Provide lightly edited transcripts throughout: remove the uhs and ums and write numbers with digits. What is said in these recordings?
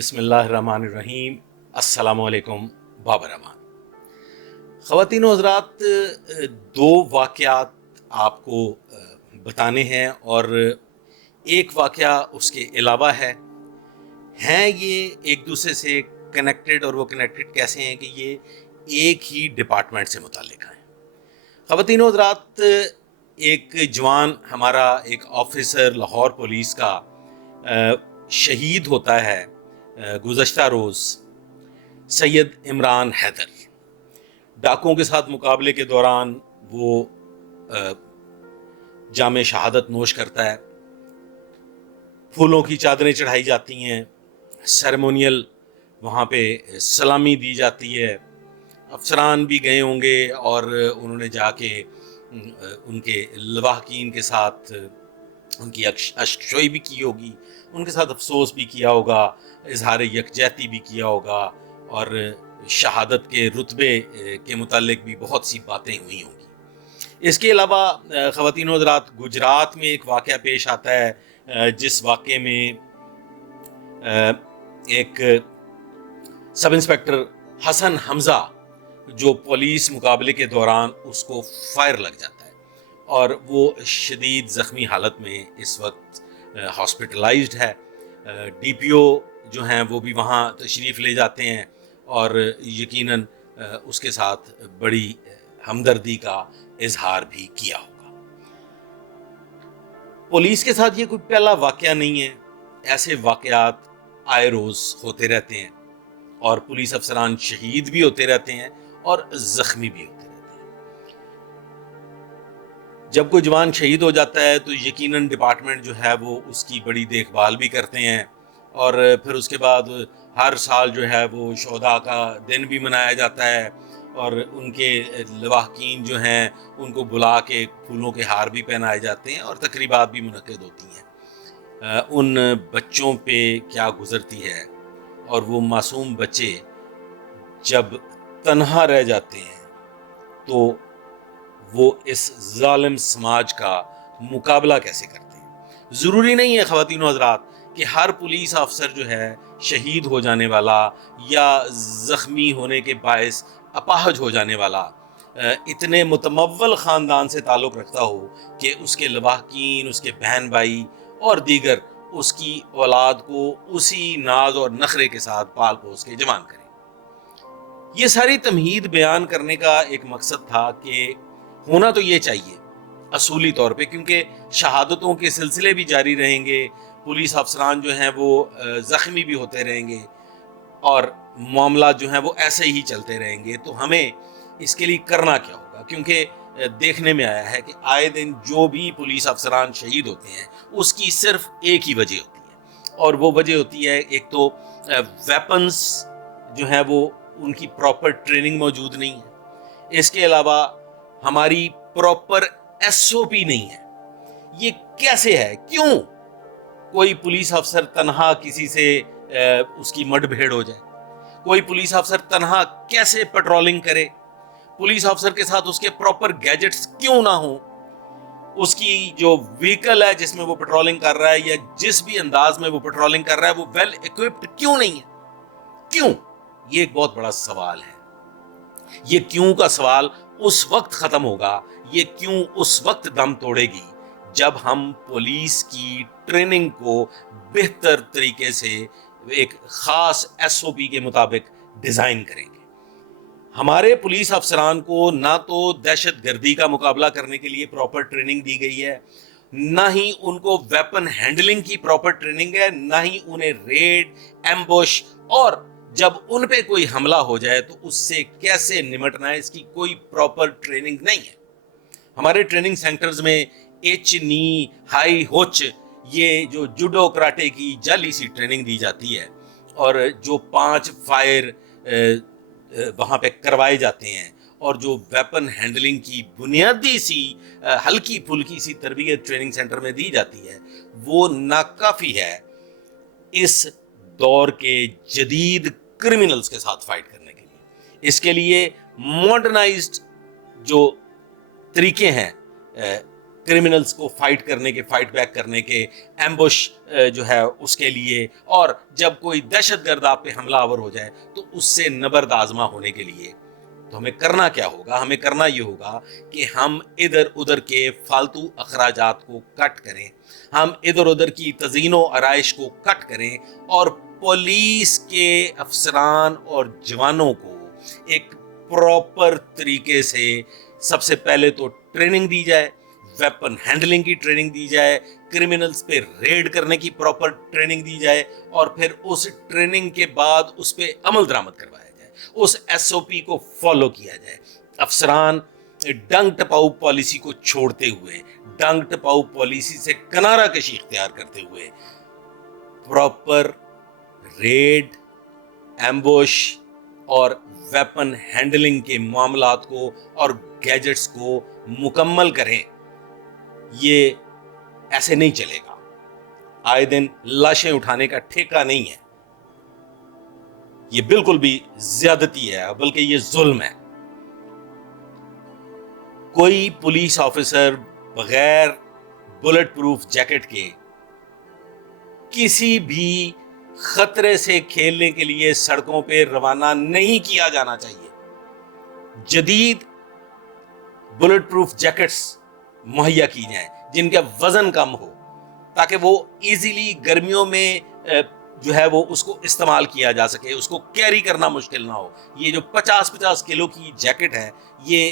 بسم اللہ الرحمن الرحیم۔ السلام علیکم بابر امان۔ خواتین و حضرات، دو واقعات آپ کو بتانے ہیں اور ایک واقعہ اس کے علاوہ ہے۔ ہیں یہ ایک دوسرے سے کنیکٹڈ، اور وہ کنیکٹڈ کیسے ہیں کہ یہ ایک ہی ڈپارٹمنٹ سے متعلق ہیں۔ خواتین و حضرات، ایک جوان ہمارا ایک آفیسر لاہور پولیس کا شہید ہوتا ہے گزشتہ روز، سید عمران حیدر۔ ڈاکوؤں کے ساتھ مقابلے کے دوران وہ جام شہادت نوش کرتا ہے۔ پھولوں کی چادریں چڑھائی جاتی ہیں، سیریمونیل وہاں پہ سلامی دی جاتی ہے۔ افسران بھی گئے ہوں گے اور انہوں نے جا کے ان کے لواحقین کے ساتھ ان کی اشکشوئی بھی کی ہوگی، ان کے ساتھ افسوس بھی کیا ہوگا، اظہار یکجہتی بھی کیا ہوگا، اور شہادت کے رتبے کے متعلق بھی بہت سی باتیں ہوئی ہوں گی۔ اس کے علاوہ خواتین و حضرات، گجرات میں ایک واقعہ پیش آتا ہے جس واقعے میں ایک سب انسپیکٹر حسن حمزہ جو پولیس مقابلے کے دوران اس کو فائر لگ جاتا ہے اور وہ شدید زخمی حالت میں اس وقت ہاسپٹلائزڈ ہے۔ ڈی پی او جو ہیں وہ بھی وہاں تشریف لے جاتے ہیں اور یقیناً اس کے ساتھ بڑی ہمدردی کا اظہار بھی کیا ہوگا۔ پولیس کے ساتھ یہ کوئی پہلا واقعہ نہیں ہے، ایسے واقعات آئے روز ہوتے رہتے ہیں اور پولیس افسران شہید بھی ہوتے رہتے ہیں اور زخمی بھی ہوتے رہتے ہیں۔ جب کوئی جوان شہید ہو جاتا ہے تو یقیناً ڈپارٹمنٹ جو ہے وہ اس کی بڑی دیکھ بھال بھی کرتے ہیں، اور پھر اس کے بعد ہر سال جو ہے وہ شہداء کا دن بھی منایا جاتا ہے، اور ان کے لواحقین جو ہیں ان کو بلا کے پھولوں کے ہار بھی پہنائے جاتے ہیں اور تقریبات بھی منعقد ہوتی ہیں۔ ان بچوں پہ کیا گزرتی ہے، اور وہ معصوم بچے جب تنہا رہ جاتے ہیں تو وہ اس ظالم سماج کا مقابلہ کیسے کرتے ہیں۔ ضروری نہیں ہے خواتین و حضرات کہ ہر پولیس افسر جو ہے شہید ہو جانے والا یا زخمی ہونے کے باعث اپاہج ہو جانے والا اتنے متمول خاندان سے تعلق رکھتا ہو کہ اس کے لواحقین، اس کے بہن بھائی اور دیگر اس کی اولاد کو اسی ناز اور نخرے کے ساتھ پال پوس کے جوان کریں۔ یہ ساری تمہید بیان کرنے کا ایک مقصد تھا کہ ہونا تو یہ چاہیے اصولی طور پہ، کیونکہ شہادتوں کے سلسلے بھی جاری رہیں گے، پولیس افسران جو ہیں وہ زخمی بھی ہوتے رہیں گے اور معاملات جو ہیں وہ ایسے ہی چلتے رہیں گے۔ تو ہمیں اس کے لیے کرنا کیا ہوگا، کیونکہ دیکھنے میں آیا ہے کہ آئے دن جو بھی پولیس افسران شہید ہوتے ہیں اس کی صرف ایک ہی وجہ ہوتی ہے، اور وہ وجہ ہوتی ہے ایک تو ویپنز جو ہیں وہ ان کی پراپر ٹریننگ موجود نہیں ہے، اس کے علاوہ ہماری پراپر ایس او پی نہیں ہے۔ یہ کیسے ہے؟ کیوں کوئی پولیس افسر تنہا کسی سے اس کی مڈ بھیڑ ہو جائے؟ کوئی پولیس افسر تنہا کیسے پیٹرولنگ کرے؟ پولیس افسر کے ساتھ اس کے پراپر گیجٹس کیوں نہ ہوں؟ اس کی جو وہیکل ہے جس میں وہ پیٹرولنگ کر رہا ہے یا جس بھی انداز میں وہ پیٹرولنگ کر رہا ہے وہ ویل ایکوپڈ کیوں نہیں ہے؟ کیوں؟ یہ ایک بہت بڑا سوال ہے۔ یہ کیوں کا سوال اس وقت ختم ہوگا، یہ کیوں اس وقت دم توڑے گی جب ہم پولیس کی ٹریننگ کو بہتر طریقے سے ایک خاص ایس او پی کے مطابق ڈیزائن کریں گے۔ ہمارے پولیس افسران کو نہ تو دہشت گردی کا مقابلہ کرنے کے لیے پراپر ٹریننگ دی گئی ہے، نہ ہی ان کو ویپن ہینڈلنگ کی پراپر ٹریننگ ہے، نہ ہی انہیں ریڈ، ایمبوش اور جب ان پہ کوئی حملہ ہو جائے تو اس سے کیسے نمٹنا ہے اس کی کوئی پراپر ٹریننگ نہیں ہے۔ ہمارے ٹریننگ سینٹرز میں ایچ نی ہائی ہوچ یہ جو جوڈو کراٹے کی جعلی سی ٹریننگ دی جاتی ہے، اور جو 5 فائر وہاں پہ کروائے جاتے ہیں، اور جو ویپن ہینڈلنگ کی بنیادی سی ہلکی پھلکی سی تربیت ٹریننگ سینٹر میں دی جاتی ہے، وہ ناکافی ہے اس دور کے جدید کرمنلز کے ساتھ فائٹ کرنے کے لیے۔ اس کے لیے ماڈرنائزڈ جو طریقے ہیں کرمنلز کو فائٹ بیک کرنے کے، ایمبوش جو ہے اس کے لیے، اور جب کوئی دہشت گرد آپ پہ حملہ آور ہو جائے تو اس سے نبرد آزما ہونے کے لیے تو ہمیں کرنا کیا ہوگا؟ ہمیں کرنا یہ ہوگا کہ ہم ادھر ادھر کے فالتو اخراجات کو کٹ کریں، ہم ادھر ادھر کی تزئین و آرائش کو کٹ کریں، اور پولیس کے افسران اور جوانوں کو ایک پراپر طریقے سے سب سے پہلے تو ٹریننگ دی جائے، ویپن ہینڈلنگ کی ٹریننگ دی جائے، کرمنلز پہ ریڈ کرنے کی پراپر ٹریننگ دی جائے، اور پھر اس ٹریننگ کے بعد اس پہ عمل درآمد کروایا جائے، اس ایس او پی کو فالو کیا جائے۔ افسران ڈنگ ٹپاؤ پالیسی کو چھوڑتے ہوئے، ڈنگ ٹپاؤ پالیسی سے کنارہ کشی اختیار کرتے ہوئے پراپر ریڈ، ایمبوش اور ویپن ہینڈلنگ کے معاملات کو اور گیجٹس کو مکمل کریں۔ یہ ایسے نہیں چلے گا، آئے دن لاشیں اٹھانے کا ٹھیکہ نہیں ہے، یہ بالکل بھی زیادتی ہے، بلکہ یہ ظلم ہے۔ کوئی پولیس آفیسر بغیر بلٹ پروف جیکٹ کے کسی بھی خطرے سے کھیلنے کے لیے سڑکوں پہ روانہ نہیں کیا جانا چاہیے۔ جدید بلٹ پروف جیکٹس مہیا کی جائیں جن کا وزن کم ہو، تاکہ وہ ایزیلی گرمیوں میں جو ہے وہ اس کو استعمال کیا جا سکے، اس کو کیری کرنا مشکل نہ ہو۔ یہ جو 50 کلو کی جیکٹ ہے، یہ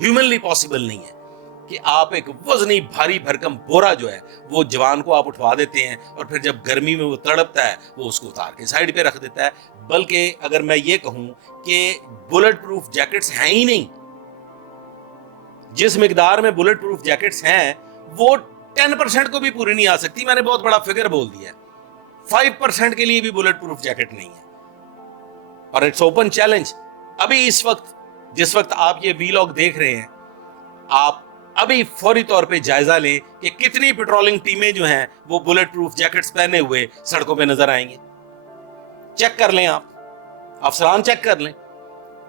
ہیومنلی پاسبل نہیں ہے کہ آپ ایک وزنی بھاری بھرکم بورا جو ہے وہ جوان کو آپ اٹھوا دیتے ہیں، اور پھر جب گرمی میں وہ تڑپتا ہے وہ اس کو اتار کے سائڈ پہ رکھ دیتا ہے۔ بلکہ اگر میں یہ کہوں کہ بلٹ پروف جیکٹس ہیں ہی نہیں، جس مقدار میں بلٹ پروف جیکٹس ہیں وہ 10% کو بھی پوری نہیں آ سکتی۔ میں نے بہت بڑا فگر بول دیا ہے، 5% کے لیے بھی بلٹ پروف جیکٹ نہیں ہے، اور اٹس اوپن چیلنج۔ ابھی اس وقت جس وقت آپ یہ ویلاگ دیکھ رہے ہیں، آپ ابھی فوری طور پہ جائزہ لیں کہ کتنی پیٹرولنگ ٹیمیں جو ہیں وہ بلٹ پروف جیکٹس پہنے ہوئے سڑکوں پہ نظر آئیں گے۔ چیک کر لیں، آپ افسران چیک کر لیں،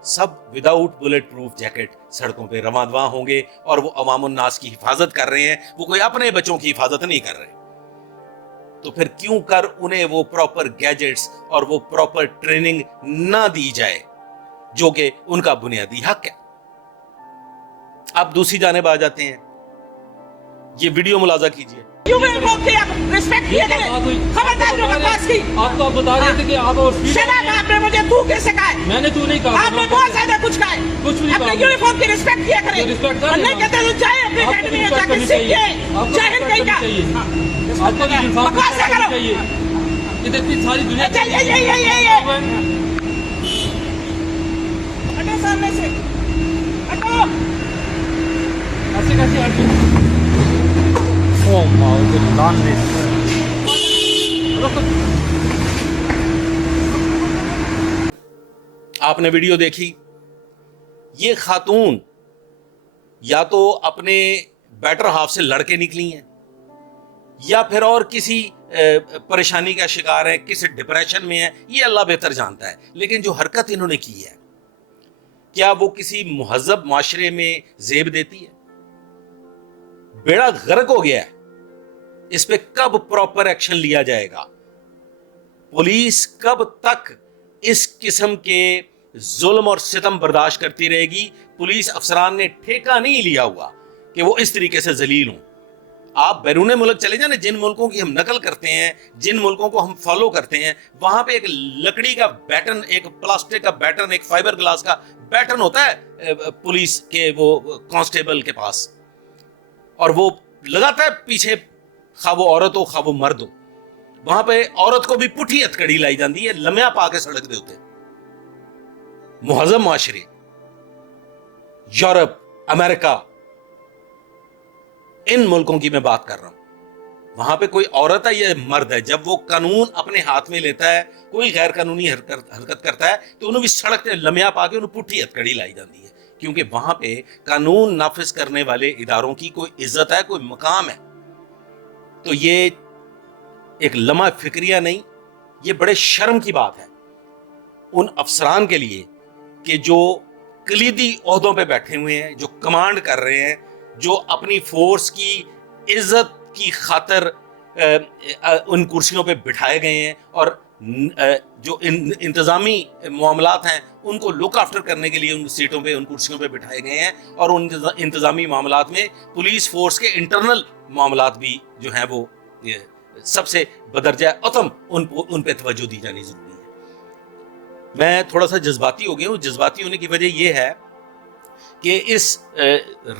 سب وداؤٹ بلٹ پروف جیکٹ سڑکوں پہ رواں دواں ہوں گے، اور وہ عوام الناس کی حفاظت کر رہے ہیں، وہ کوئی اپنے بچوں کی حفاظت نہیں کر رہے۔ تو پھر کیوں کر انہیں وہ پراپر گیجٹس اور وہ پراپر ٹریننگ نہ دی جائے جو کہ ان کا بنیادی حق ہے۔ اب دوسری جانب آ جاتے ہیں، یہ ویڈیو ملاحظہ کیجئے۔ خبردار جو بکواس کی آپ تو بتا رہے تھے کہ آپ شناب آپ نے مجھے تو کیسے کہا ہے؟ میں نے تو نہیں کہا، آپ نے بہت زیادہ کچھ کہا ہے، کچھ نہیں کہا۔ اپنے یونیفارم کی رسپیکٹ کیا کریں، اور نہیں کہتے تو جائے اپنے اکیڈمی میں جا کے سیکھیے، جاہل کہیں کا آپ کو بھی انصاف بکواس نہ کرو۔ چاہیے، ادھر کی ساری دنیا ہٹو سامنے سے، ہٹو۔ ایسے کیسے ہٹ آپ نے ویڈیو دیکھی، یہ خاتون یا تو اپنے بیٹر ہاف سے لڑ کے نکلی ہیں، یا پھر اور کسی پریشانی کا شکار ہے، کسی ڈپریشن میں ہے، یہ اللہ بہتر جانتا ہے۔ لیکن جو حرکت انہوں نے کی ہے، کیا وہ کسی مہذب معاشرے میں زیب دیتی ہے؟ بیڑا غرق ہو گیا ہے، اس پہ کب پراپر ایکشن لیا جائے گا؟ پولیس کب تک اس قسم کے ظلم اور ستم برداشت کرتی رہے گی؟ پولیس افسران نے ٹھیکہ نہیں لیا ہوا کہ وہ اس طریقے سے ذلیل ہوں۔ آپ بیرون ملک چلے جائیں، جن ملکوں کی ہم نقل کرتے ہیں، جن ملکوں کو ہم فالو کرتے ہیں، وہاں پہ ایک لکڑی کا بیٹن، ایک پلاسٹک کا بیٹن، ایک فائبر گلاس کا بیٹن ہوتا ہے پولیس کے وہ کانسٹیبل کے پاس، اور وہ لگاتا ہے پیچھے، خواہ وہ عورت ہو خواہ وہ مرد ہو۔ وہاں پہ عورت کو بھی پٹھی ہتھکڑی لائی جاتی ہے، لمیا پا کے سڑک دے ہوتے۔ مہذب معاشرے، یورپ، امریکہ، ان ملکوں کی میں بات کر رہا ہوں، وہاں پہ کوئی عورت ہے یا مرد ہے، جب وہ قانون اپنے ہاتھ میں لیتا ہے، کوئی غیر قانونی حرکت کرتا ہے، تو انہوں بھی سڑک پہ لمیا پا کے انہوں پٹھی ہتھکڑی لائی جاتی ہے، کیونکہ وہاں پہ قانون نافذ کرنے والے اداروں کی کوئی عزت ہے، کوئی مقام ہے۔ تو یہ ایک لمحہ فکریہ نہیں، یہ بڑے شرم کی بات ہے ان افسران کے لیے کہ جو کلیدی عہدوں پہ بیٹھے ہوئے ہیں، جو کمانڈ کر رہے ہیں، جو اپنی فورس کی عزت کی خاطر ان کرسیوں پہ بٹھائے گئے ہیں اور جو انتظامی معاملات ہیں ان کو لک آفٹر کرنے کے لیے ان سیٹوں پہ ان کرسیوں پہ بٹھائے گئے ہیں، اور ان انتظامی معاملات میں پولیس فورس کے انٹرنل معاملات بھی جو ہیں وہ سب سے بدرجہ عتم ان پہ توجہ دی جانی ضروری ہے۔ میں تھوڑا سا جذباتی ہو گیا ہوں، جذباتی ہونے کی وجہ یہ ہے کہ اس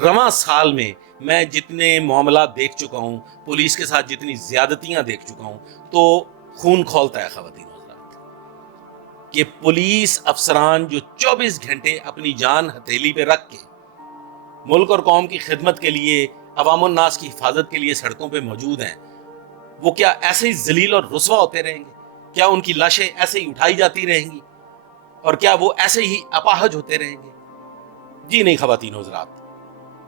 رواں سال میں جتنے معاملات دیکھ چکا ہوں، پولیس کے ساتھ جتنی زیادتیاں دیکھ چکا ہوں، تو خون کھولتا ہے خواتین حضرات کہ پولیس افسران جو 24 گھنٹے اپنی جان ہتھیلی پہ رکھ کے ملک اور قوم کی خدمت کے لیے، عوام الناس کی حفاظت کے لیے سڑکوں پہ موجود ہیں، وہ کیا ایسے ہی ذلیل اور رسوا ہوتے رہیں گے؟ کیا ان کی لاشیں ایسے ہی اٹھائی جاتی رہیں گی؟ اور کیا وہ ایسے ہی اپاہج ہوتے رہیں گے؟ جی نہیں خواتین حضرات،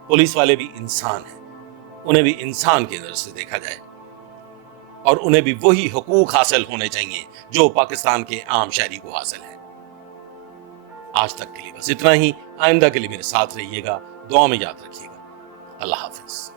پولیس والے بھی انسان ہیں، انہیں بھی انسان کی نظر سے دیکھا جائے، اور انہیں بھی وہی حقوق حاصل ہونے چاہیے جو پاکستان کے عام شہری کو حاصل ہے۔ آج تک کے لیے بس اتنا ہی، آئندہ کے لیے میرے ساتھ رہیے گا، دعا میں یاد رکھیے گا۔ اللہ حافظ۔